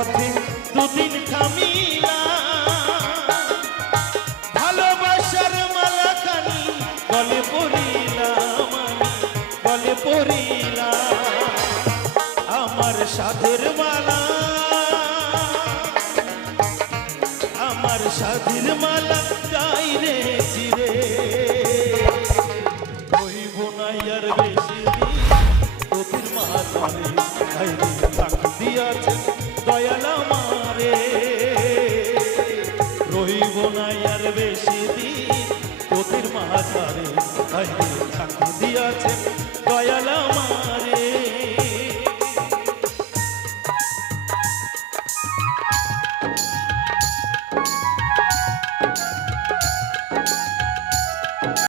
পথে দুদিন থামিলাম, ভালোবাসার মালাখানি গলে পড়িলাম, আমি গলে পড়িলাম। আমার সাধের মালা, আমার সাধের মালা যাই রে চিরে, হইব না আর বেশি দিন তোদের মাথারে, আইরে লাখ দিয়াছে দয়াল আমারে, রইব না আর বেশি দিন তোদের মাথারে, আইরে লাখ দিয়াছে দয়াল আমারে।